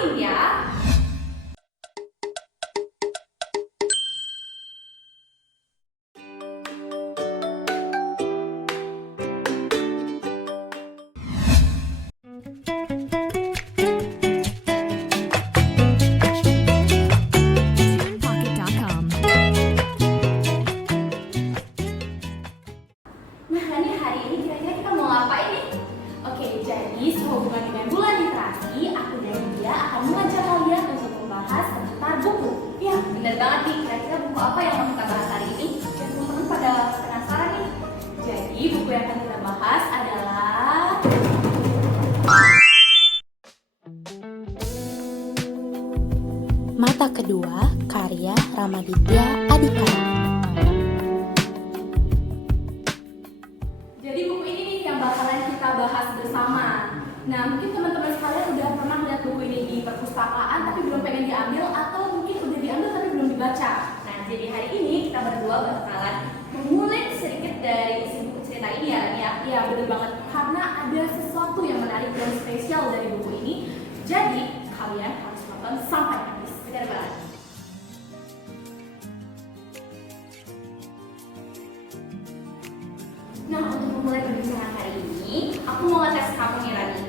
kuning ya. Pocket.com. Nah, ini hari ini kira-kira kita mau ngapain nih? Oke, jadi sehubungan dengan bulan literasi, aku dan dia akan mengajak kalian untuk membahas tentang buku. Ya, benar banget nih. Kira-kira buku apa yang mau kita bahas hari ini? Dan teman-teman pada penasaran nih. Jadi, buku yang akan kita bahas adalah Mata Kedua, karya Ramaditya Adhika. Jadi buku ini nih yang bakalan kita bahas bersama. Nah, mungkin teman-teman sekalian udah pernah lihat buku ini di perpustakaan tapi belum pengen diambil, atau mungkin udah diambil tapi belum dibaca. Nah, jadi hari ini kita berdua bakalan mengulik sedikit dari isi buku cerita ini ya. Ya, bener banget. Karena ada sesuatu yang menarik dan spesial dari buku ini. Jadi, kalian harus nonton sampai habis. Bener banget. Nah, untuk memulai perbincangan hari ini, aku mau ngetes kamu nih, Rani.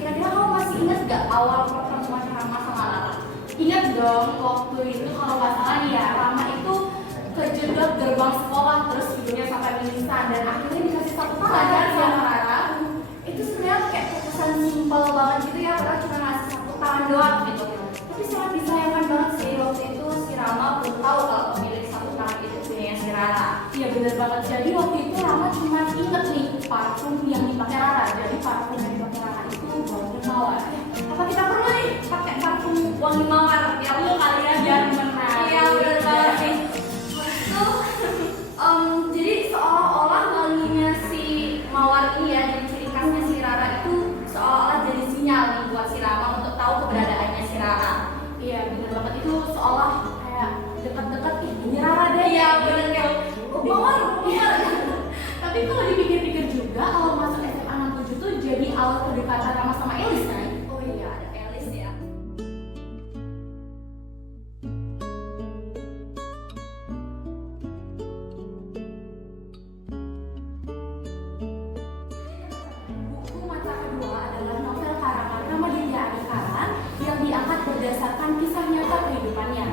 Kira-kira kamu masih ingat gak awal pertemuan Rama sama Lala? Ingat dong, waktu itu kalau nggak salah nih ya, Rama itu kejedot gerbang sekolah, terus videonya sampai mimisan, dan akhirnya dikasih satu tangan kan sama Rara. Itu sebenarnya kayak keputusan simpel banget gitu ya, karena cuma ngasih satu tangan doang gitu. Tapi sangat disayangkan banget sih, waktu itu si Rama belum tahu kalau pemilik satu tangan itu punya si Rara. Iya bener banget, jadi waktu itu Rama cuma inget nih parfum yang dipakai Rara. Jadi parfum yang dipakai Rara itu wangi mawar. Apa kita perlu nih pakai parfum wangi mawar? Ya lu kalian jangan menang. Iya bener banget nih. Itu jadi seolah-olah wanginya si mawar ini ya, jadi ciri khasnya si Rara itu seolah-olah jadi sinyal nih buat si Rama untuk tahu keberadaannya si Rara. Iya bener banget, itu seolah kayak deket-deket ini Rara deh. Iya bener kayak mawar. Tapi kalau dipikir-pikir juga, awal masuk SMA 67 tuh jadi awal kedekatan Rama sama Elis kan? Oh iya, ada Elis ya. Buku Mata Kedua adalah novel karangan Ramaditya Adhika yang diangkat berdasarkan kisah nyata kehidupannya.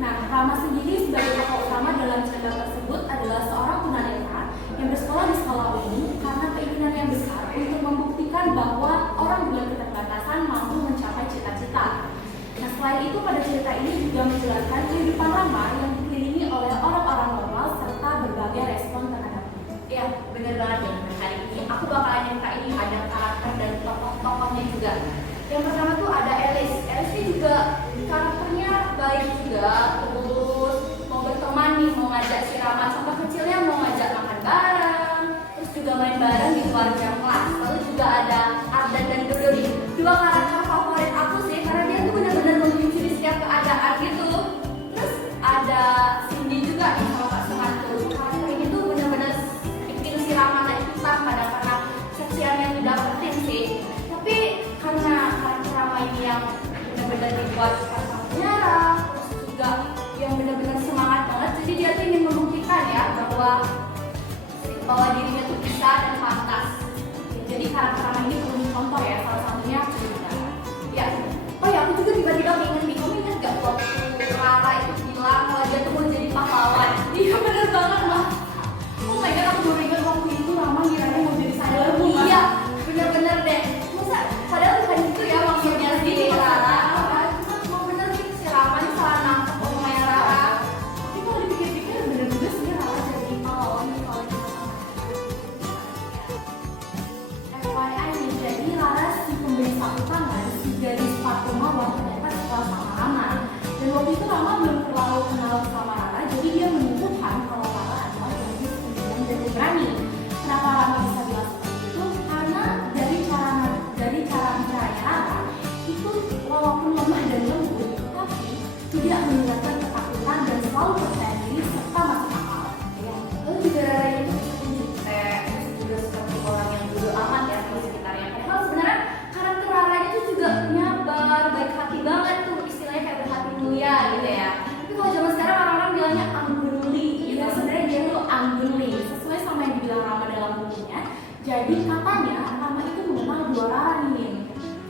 Nah, Rama sendiri sebagai tokoh utama dalam cerita tersebut adalah seorang tunanetra yang bersekolah di sekolah ini karena keinginan yang besar untuk membuktikan bahwa orang dengan keterbatasan mampu mencapai cita-cita. Nah, selain itu pada cerita ini juga menjelaskan kehidupan Rama yang dikelilingi oleh orang-orang normal serta berbagai respon terhadap hidup. Iya, bener banget ya. Hari ini aku bakalan nyeritain ada karakter dan tokoh-tokohnya juga. Yang pertama tuh ada Elis. Elis ini juga karakternya baik juga, terus mau berteman nih, mau ngajak si Rama contoh kecilnya, mau ngajak makan bareng, terus juga main bareng di luar jam kelas. Lalu juga ada Ardan dan Dodo nih, dua karakter favorit aku sih, karena dia tuh benar-benar melucu di setiap keadaan gitu. Terus ada Cindy juga nih sama Kak Suhan tuh, karakter ini tuh benar-benar bikin si Rama naik pitam kadang karena seksian yang didapetin sih. Tapi karena karakter Rama ini yang benar-benar dibuat karena menyerah, terus juga yang benar-benar semangat banget, jadi dia tuh ingin membuktikan ya bahwa dirinya tuh bisa dan pantas. Jadi karakter Rama ini perlu dicontoh ya, salah satunya Frida. Ya, oh ya aku juga tiba-tiba inget nih, kamu inget gak waktu Rara itu bilang kalau dia tuh mau jadi pahlawan? Iya bener banget lah. Oh my god, aku baru inget waktu itu Rama ngiranya mau jadi Sailor Moon. Iya, bener-bener deh. Masa padahal bukan gitu ya maksudnya si Rara. Cuma bener nih si Rama ini salah nangkep omongnya Rara. Tapi kalau dipikir-pikir bener juga sih Rara jadi pahlawan nih kalau kita sama. FYI nih, jadi Rara si pembeli sapu tangan, si gadis sepatu mawar ternyata sekolah sama Rama. Dan waktu itu Rama belum terlalu kenal sama Rara, jadi dia menunjukkan kalau Rara adalah gadis pendiam dan berani. Kenapa Rama bisa bilang seperti itu? Karena dari cara bicara Rara itu walaupun lemah dan lembut, tapi tidak menunjukkan ketakutan dan selalu percaya diri serta masuk akal. Ya. Lalu juga Rara itu jutek, juga seperti orang yang bodo amat ya di sekitarnya. Padahal sebenarnya karakter Rara itu juga nyabar, baik hati Nyatanya Rama itu mengenal dua Rara nih.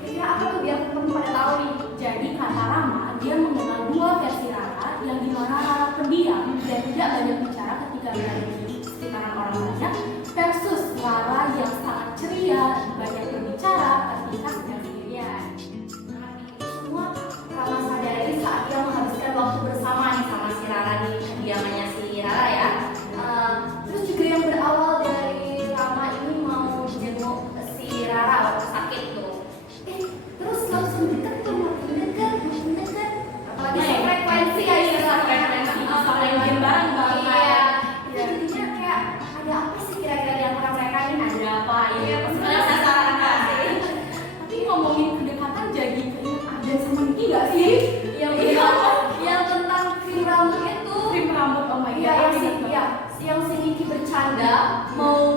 Kira apa tuh biar temen pada tahu nih? Jadi kata Rama, dia mengenal dua versi Rara yang dimana Rara pendiam dan tidak banyak bicara ketika berada di sekitaran orang banyak, versus Rara yang sangat ceria, banyak berbicara ketika sedang sendirian. Semua Rama sadari saat dia menghabiskan waktu bersama nih sama si Rara di kediamannya si Rara ya. Terus juga yang berawal dari Rama ini mau jenguk si Rara waktu sakit tuh. Terus langsung deket tuh, makin deket. Apalagi frekuensi ya, frekuensi sampai main bareng banget. Iya. Jadinya kayak ada apa sih kira-kira di antara mereka nih? Ada apa? Iya, sebenarnya penasaran kan sih. Tapi ngomongin kedekatan jadi ada sama Niki gak sih? Yang tentang krim rambut itu. Krim rambut, oh my god. Yang si Niki bercanda mau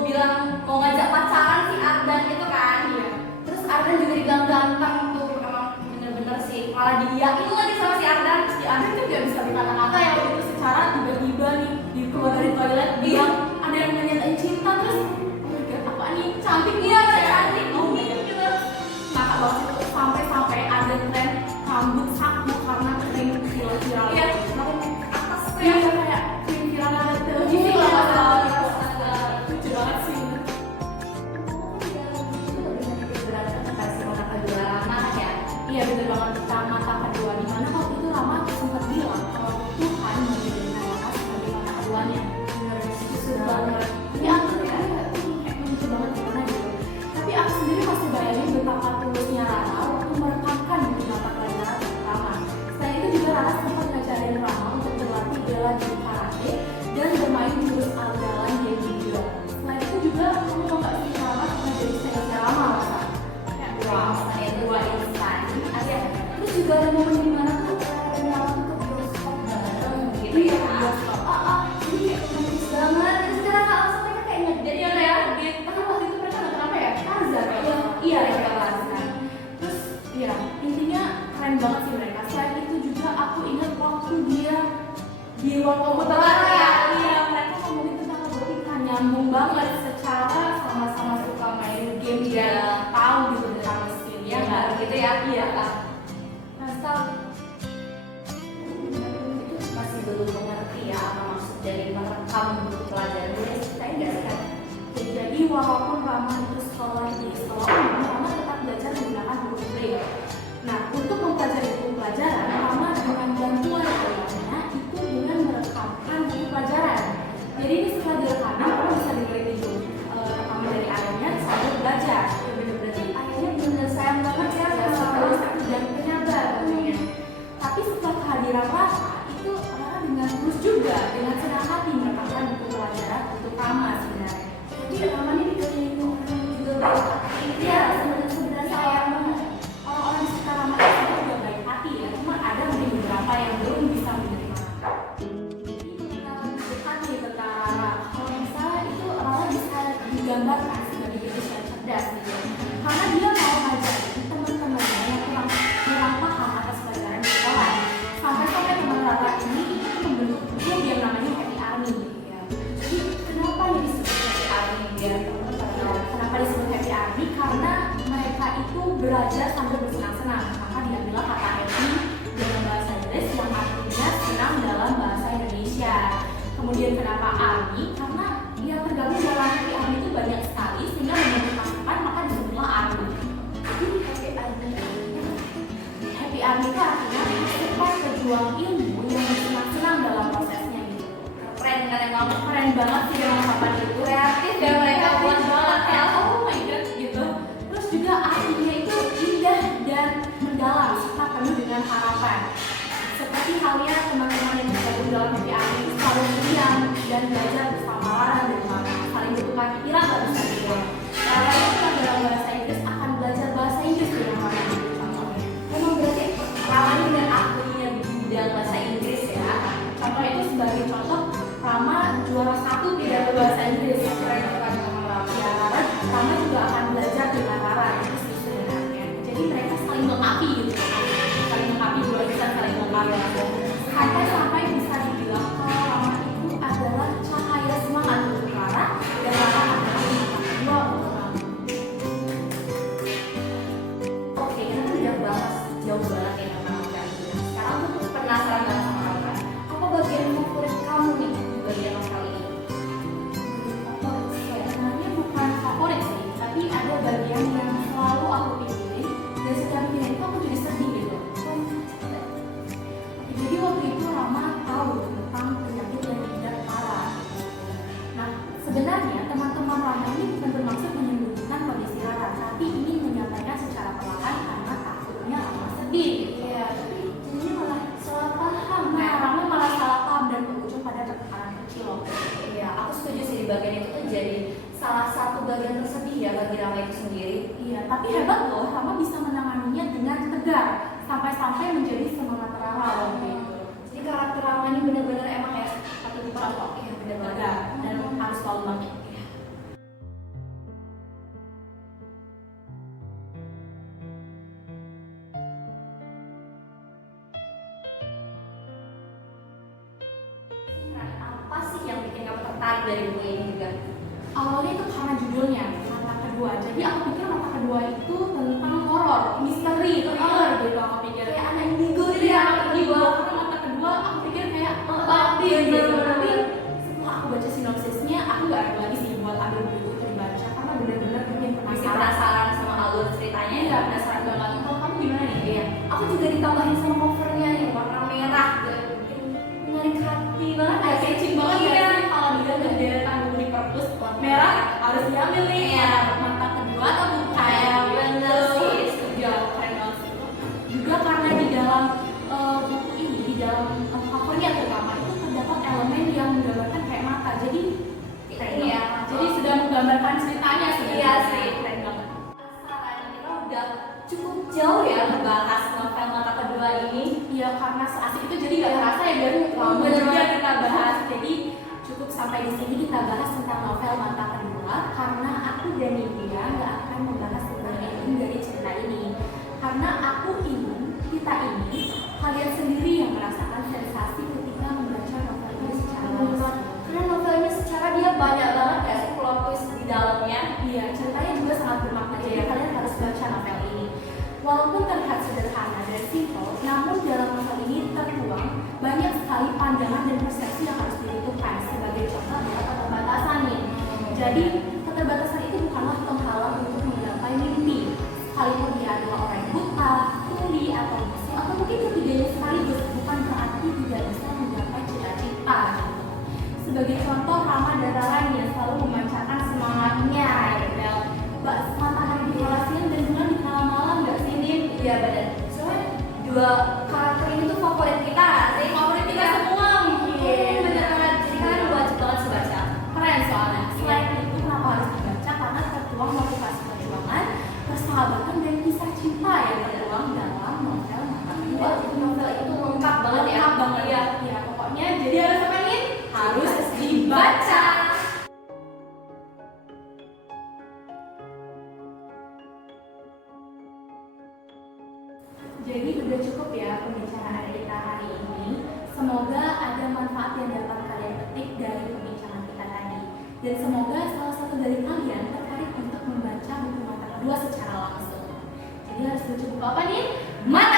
ngajak pacaran si Ardan itu kan. Iya. Terus Ardan juga dibilang ganteng tuh, emang bener-bener sih. Malah dia itu lagi sama si Ardan. Si Ardan kan gak bisa dikata-kata ya waktu itu secara tiba-tiba nih di keluar dari toilet bilang ada yang nyatain cinta terus oh my god apa nih cantik Iya, cantik. oh my god Gitu. ngakak banget itu sampai ada tren rambut saku karena kering viral Iya, makin ke atas tuh ya ya. kayak kering viral ada televisi Iya, lah masalah iya, itu lucu banget sih iya bener banget mata kedua di mana waktu itu Rama sempat bilang kalau Tuhan menjadikan Rama sebagai mata keduanya Susah banget. ini aku kayak lucu banget gimana gitu tapi aku sendiri masih bayangin betapa tulusnya Rara waktu merekatkan di mata pelajaran pertama. Selain itu juga Rara sempat ngajarin Rama untuk berlatih bela diri karate dan bermain jurus andalan yang juga. Selain itu juga kamu mau nggak sih Rara pernah jadi salesnya Rama Rara? Kayak Wow, saya dua insan. ada. Terus juga ada momen dimana tuh Rara tuh ke bioskop bareng gitu iya ya. bioskop. Ini kayak romantis banget. Terus sekarang langsung mereka kayak ngedate Iya ya. dia tapi waktu itu mereka nonton apa ya? Tarzan ya? Iya mereka Tarzan. Terus iya intinya keren banget sih mereka. Selain itu juga aku ingat waktu dia di ruang komputer Ya. iya mereka ngomongin tentang robotika nyambung banget secara sama-sama suka main game Iya. dan tahu gitu tentang mesin ya nggak? Gitu ya. Iya. Asal itu masih belum mengerti ya apa maksud dari merekam buku pelajaran. Boleh ceritain nggak sih kan? Jadi walaupun Rama itu sekolah di sekolah umum, Rama tetap belajar menggunakan buku braille. Nah, untuk mempelajari buku pelajaran, Rama dengan bantuan ayahnya itu dengan merekamkan buku pelajaran. Jadi ini setelah direkamin, Rama bisa dengerin itu rekaman dari ayahnya sambil belajar. Ya bener berarti ayahnya bener sayang banget ya sama Terus dan penyabar katanya. Tapi setelah kehadiran Rama, itu Rama dengan tulus juga, dengan senang hati merekamkan buku pelajaran untuk Rama sebenarnya. Jadi namanya dikelilingi orang yang juga baik hati. Iya, sebenarnya sayang banget. Orang-orang di sekitar Rama itu juga baik hati ya, cuma ada mungkin beberapa yang belum bisa menerima. Jadi tentang dekat nih tentang Rara. Kalau misalnya itu Rara bisa digambarkan sebagai gadis yang cerdas gitu. Karena dia mau ngajarin teman-temannya yang kurang paham atas pelajaran di sekolah. Sampai-sampai teman Rara ini itu membentuk grup yang namanya Happy Army. Ya. Jadi kenapa ini disebut Happy Army biar teman-teman pada tahu kenapa disebut Happy Army? Karena mereka itu belajar sambil bersenang-senang. Maka diambillah kata happy dalam bahasa Inggris yang artinya senang dalam bahasa Indonesia. Kemudian kenapa Army? Karena yang tergabung dalam Happy Army itu banyak sekali sehingga membentuk pasukan maka disebutlah Army. Jadi Happy Army. Happy Army itu artinya pasukan pejuang ilmu yang bersenang-senang dalam prosesnya gitu. Keren kan emang. Keren banget sih dengan ungkapan itu. Kreatif ya mereka buat banget ya. Oh my god gitu. Terus juga artinya itu indah dan mendalam serta penuh dengan harapan. Seperti halnya teman-teman yang bergabung dalam Happy Army itu selalu diam dan belajar bersama Rara dan Mama, saling bertukar pikiran gak bisa gitu. Rara itu kan dalam bahasa Inggris akan belajar bahasa Inggris dengan Rara gitu contohnya. Memang berarti Rama dan ahlinya di bidang bahasa Inggris ya. Contoh itu sebagai contoh Rama juara 1 pidato bahasa Inggris. Keren banget sama Rama. Ya, Rama juga akan belajar dengan Rara itu sih sebenarnya. Jadi mereka saling melengkapi gitu, saling melengkapi dua insan saling melengkapi. Sampai bisa dibilang kalau Rama itu adalah cahaya semangat untuk Rara dan Rara adalah bintang kedua untuk Rama. bagian yang selalu aku pikirin, dan setiap pikirin itu aku jadi sedih gitu. Jadi waktu itu Rama tahu tentang penyakit yang tidak parah. Nah, sebenarnya teman-teman Rama ini bukan bermaksud menyembunyikan kondisi Rara, tapi ingin menyampaikan secara perlahan karena takutnya Rama sedih. Iya, tapi ini malah salah paham. Nah, Rama malah salah paham dan berujung pada pertengkaran kecil loh. Iya, aku setuju sih di bagian itu tuh jadi salah satu bagian tersedih ya bagi Rama itu sendiri. Iya, tapi hebat loh, Rama bisa menanganinya dengan tegar sampai-sampai menjadi semangat Rara loh gitu. Jadi karakter Rama ini benar-benar emang ya patut dicontoh. Iya, benar-benar. Dan harus selalu bangkit. Apa sih yang bikin kamu tertarik dari buku ini juga? Awalnya itu karena judulnya Mata Kedua. Jadi aku pikir Mata Kedua itu tentang horor, misteri, thriller gitu. Aku pikir Kayak anak indigo gitu iya, ya, Mata Kedua. Karena Mata Kedua aku pikir kayak Babi gitu. gitu. Tapi setelah aku baca sinopsisnya, aku gak ada lagi sih buat ambil buku itu dibaca karena benar-benar bikin Masih penasaran. penasaran sama alur ceritanya Iya, ya? penasaran banget. Kalau kamu gimana nih? Iya, aku juga ditambahin sama covernya nih warna merah, bikin menarik hati banget. Kayak catching banget Iya. ya sih kalau dia udah deretan buku di perpus merah harus diambil nih. Iya. Mata Kedua atau bukan? Kayak bener sih, setuju. Keren banget sih. Juga karena di dalam buku ini, di dalam covernya terutama itu terdapat elemen yang menggambarkan kayak mata. Jadi keren Iya. banget. Jadi sudah menggambarkan ceritanya sih. Iya sih. Keren banget. Penasaran, kita udah cukup jauh ya membahas novel Mata Kedua ini. Iya, karena seasik itu jadi gak terasa ya baru lama Bener juga banget. kita bahas. Jadi cukup sampai di sini kita bahas tentang novel Mata Kedua karena aku dan Nindya gak akan membahas tentang ending dari cerita ini. Karena aku ingin kita ini kalian sendiri yang merasakan sensasi ketika membaca novel ini secara langsung. Karena novel ini secara dia banyak banget ya sih plot twist di dalamnya. Iya, ceritanya juga sangat bermakna. Jadi kalian harus baca novel ini. Walaupun terlihat sederhana dan simpel, namun dalam novel ini tertuang banyak sekali pandangan dan persepsi yang harus ditentukan. Sebagai contoh adalah keterbatasan nih. Jadi keterbatasan itu bukanlah penghalang untuk menggapai mimpi. Sekalipun dia adalah orang yang buta, tuli, atau bisu, atau mungkin ketiganya sekaligus, bukan berarti tidak bisa menggapai cita-cita. Gitu. Sebagai contoh, Rama dan Rara yang selalu memancarkan semangatnya. Ya, matahari di kelas siang dan bulan di tengah malam, nggak sih, Din? Iya benar. Soalnya dua karakter ini tuh favorit kita nggak sih? Favorit kita semua mungkin. Bener banget. Jadi kalian wajib banget sih baca. Keren soalnya. Selain itu, kenapa harus dibaca? Karena tertuang motivasi perjuangan, persahabatan, dan kisah cinta yang tertuang dalam novel Mata Kedua. Wah, novel itu lengkap banget ya. Lengkap banget ya. Ya, pokoknya jadi harus apa nih? Harus dibaca. Jadi udah cukup ya pembicaraan kita hari ini. Semoga ada manfaat yang dapat kalian petik dari pembicaraan kita tadi. Dan semoga salah satu dari kalian tertarik untuk membaca buku Mata Kedua secara langsung. Jadi harus baca buku apa nih? Mata